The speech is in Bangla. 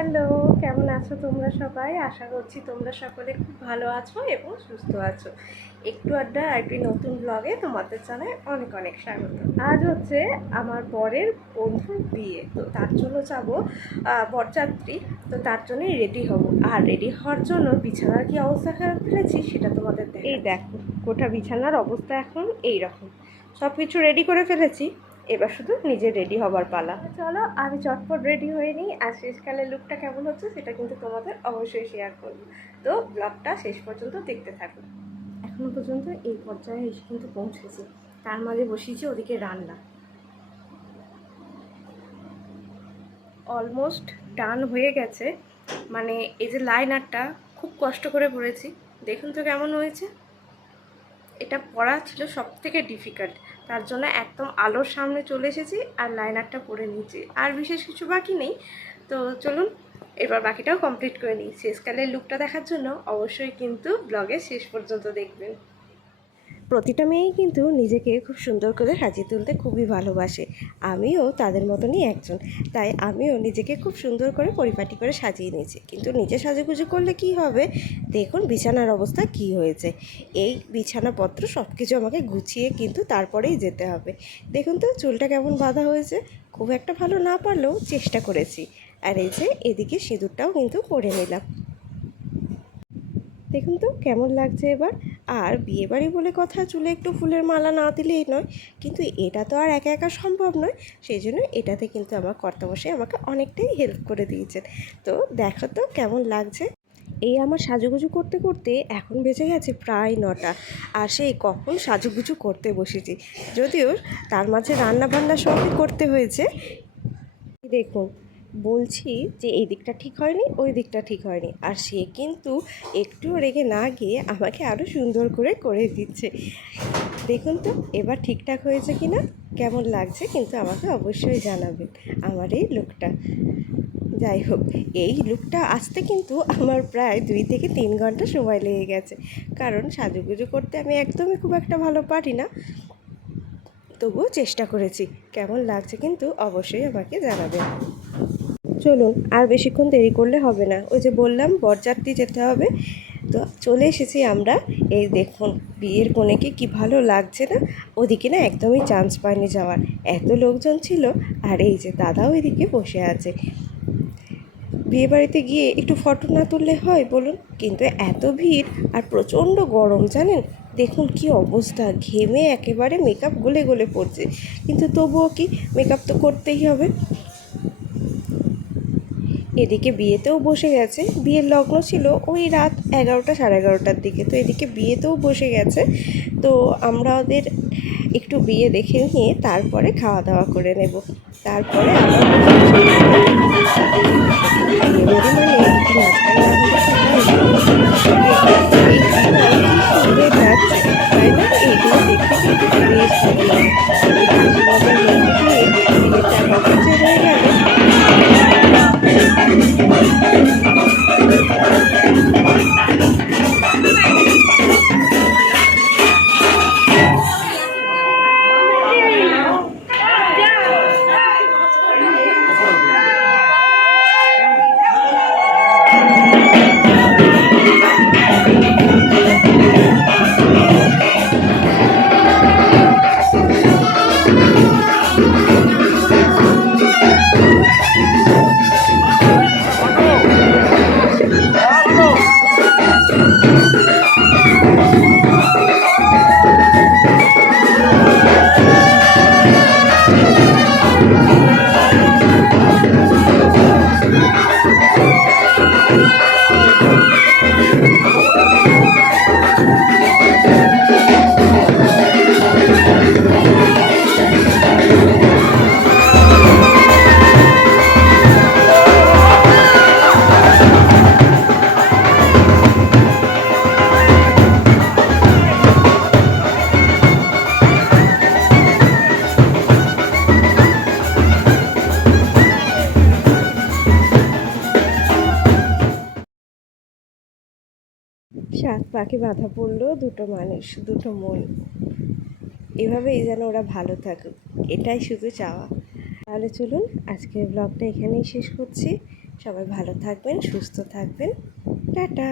হ্যালো, কেমন আছো তোমরা সবাই? আশা করছি তোমরা সকলে খুব ভালো আছো এবং সুস্থ আছো। একটু আড্ডা একটি নতুন ব্লগে তোমাদের জানাই অনেক অনেক স্বাগত। আজ হচ্ছে আমার বরের বন্ধুর বিয়ে, তো তার জন্য যাবো বরযাত্রী। তো তার জন্যই রেডি হব, আর রেডি হওয়ার জন্য বিছানার কি অবস্থা খারাপ ফেলেছি সেটা তোমাদের এই দেখো, গোটা বিছানার অবস্থা এখন এই রকম। সব কিছু রেডি করে ফেলেছি, এবার শুধু নিজে রেডি হবার পালা। চলো আমি চটপট রেডি হয়ে নিই, আর শেষকালের লুকটা কেমন হচ্ছে সেটা কিন্তু তোমাদের অবশ্যই শেয়ার করবো। তো ব্লগটা শেষ পর্যন্ত দেখতে থাকো। এখনো পর্যন্ত এই পর্যায়ে এসে কিন্তু পৌঁছেছি, তার মাঝে বসিয়েছি ওদিকে রান্না। অলমোস্ট ডান হয়ে গেছে, মানে এই যে লাইনারটা খুব কষ্ট করে পড়েছি, দেখুন তো কেমন হয়েছে। এটা পড়া ছিল সব থেকে ডিফিকাল্ট, তার জন্য একদম আলোর সামনে চলে এসেছি আর লাইনারটা পরে নিয়েছি, আর বিশেষ কিছু বাকি নেই। তো চলুন এবার বাকিটাও কমপ্লিট করে নিই। শেষকালের লুকটা দেখার জন্য অবশ্যই কিন্তু ব্লগের শেষ পর্যন্ত দেখবেন। প্রতিটা মেয়েই কিন্তু নিজেকে খুব সুন্দর করে সাজিয়ে তুলতে খুবই ভালোবাসে, আমিও তাদের মতনই একজন। তাই আমিও নিজেকে খুব সুন্দর করে পরিপাটি করে সাজিয়ে নিয়েছি, কিন্তু নিজে সাজুগুজু করলে কি হবে, দেখুন বিছানার অবস্থা কি হয়েছে। এই বিছানাপত্র সব কিছু আমাকে গুছিয়ে কিন্তু তারপরেই যেতে হবে। দেখুন তো চুলটা কেমন বাঁধা হয়েছে, খুব একটা ভালো না পারলেও চেষ্টা করেছি। আর এই যে এদিকে সিঁদুরটাও কিন্তু পরে নিলাম, দেখুন তো কেমন লাগছে এবার। আর বিয়েবাড়ি বলে কথা, চুলে একটু ফুলের মালা না দিলেই নয়, কিন্তু এটা তো আর একা একা সম্ভব নয়। সেই জন্য এটাতে কিন্তু আমার কর্তামশাই আমাকে অনেকটাই হেল্প করে দিয়েছেন। তো দেখো তো কেমন লাগছে। এই আমার সাজুগুজু করতে করতে এখন বেজে গেছে প্রায় 9টা, আর সেই কখন সাজুগুজু করতে বসেছি। যদিও তার মাঝে রান্না বান্না সবই করতে হয়েছে। দেখুন, বলছি যে এই দিকটা ঠিক হয়নি, ওই দিকটা ঠিক হয়নি, আর সে কিন্তু একটুও রেগে না গিয়ে আমাকে আরও সুন্দর করে করে দিচ্ছে। দেখুন তো এবার ঠিকঠাক হয়েছে কি না, কেমন লাগছে কিন্তু আমাকে অবশ্যই জানাবেন আমার এই লুকটা। যাই হোক, এই লুকটা আসতে কিন্তু আমার প্রায় 2 থেকে 3 ঘন্টা সময় লেগে গেছে, কারণ সাজুগুজু করতে আমি একদমই খুব একটা ভালো পারি না। তবুও চেষ্টা করেছি, কেমন লাগছে কিন্তু অবশ্যই আমাকে জানাবেন। চলুন আর বেশিক্ষণ দেরি করলে হবে না, ওই যে বললাম বরযাত্রী যেতে হবে। তো চলে এসেছি আমরা। এই দেখুন বিয়ের কনেকে কি ভালো লাগছে না, ওদিকে না একদমই চান্স পায়নি যাওয়ার, এত লোকজন ছিল। আর এই যে দাদাও এদিকে বসে আছে। বিয়েবাড়িতে গিয়ে একটু ফটো না তুললে হয় বলুন, কিন্তু এত ভিড় আর প্রচণ্ড গরম জানেন। দেখুন কি অবস্থা, ঘেমে একেবারে মেকআপ গলে গলে পড়ছে, কিন্তু তবুও কি, মেকআপ তো করতেই হবে। এদিকে বিয়েতেও বসে গেছে, বিয়ের লগ্ন ছিল ওই রাত 11টা সাড়ে 11টার দিকে, তো এদিকে বিয়েতেও বসে গেছে। তো আমরা ওদের একটু বিয়ে দেখে নিয়ে তারপরে খাওয়া দাওয়া করে নেব, তারপরে আবার বিয়েবাড়ি মানে একটু নাচগান না হলে তো হয় না। এই দিনটাও কি সুন্দর যাচ্ছে, তাই না? এইগুলো দেখতে কিন্তু বেশ ভালো লাগে। এই হাসি মজার মধ্যে দিয়ে বিয়েটা কখন যে হয়ে গেল। সাত পাকে বাঁধা পড়লো দুটো মানুষ, দুটো মন, এভাবেই যেন ওরা ভালো থাকুক, এটাই শুধু চাওয়া। তাহলে চলুন আজকের ব্লগটা এখানেই শেষ করছি। সবাই ভালো থাকবেন, সুস্থ থাকবেন। টাটা।